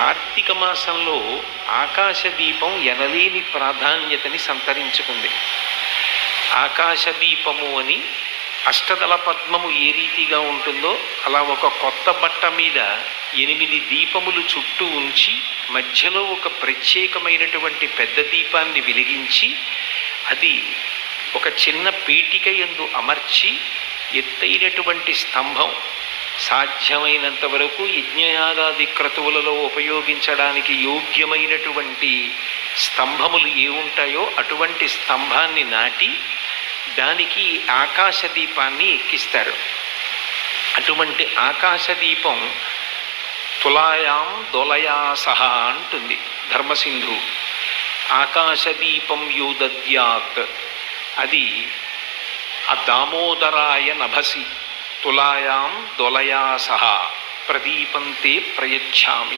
కార్తీక మాసంలో ఆకాశదీపం ఎనలేని ప్రాధాన్యతని సంతరించుకుంది. ఆకాశదీపము అని అష్టదళ పద్మము ఏ రీతిగా ఉంటుందో అలా ఒక కొత్త బట్ట మీద 8 దీపములు చుట్టూ ఉంచి మధ్యలో ఒక ప్రత్యేకమైనటువంటి పెద్ద దీపాన్ని వెలిగించి అది ఒక చిన్న పీటిక యందు అమర్చి ఎత్తైనటువంటి స్తంభం, సాధ్యమైనంత వరకు యజ్ఞయాగాది క్రతువులలో ఉపయోగించడానికి యోగ్యమైనటువంటి స్తంభములు ఏ ఉంటాయో అటువంటి స్తంభాన్ని నాటి దానికి ఆకాశదీపాన్ని ఎక్కిస్తారు. అటువంటి ఆకాశదీపం తులాయాం దొలయా సహా అంటుంది ధర్మసింధు. ఆకాశదీపం యోదద్యాత్, అది ఆ దామోదరాయ నభసి తులాయాం దొలయా సహా ప్రదీపంతే ప్రయచ్ఛామి.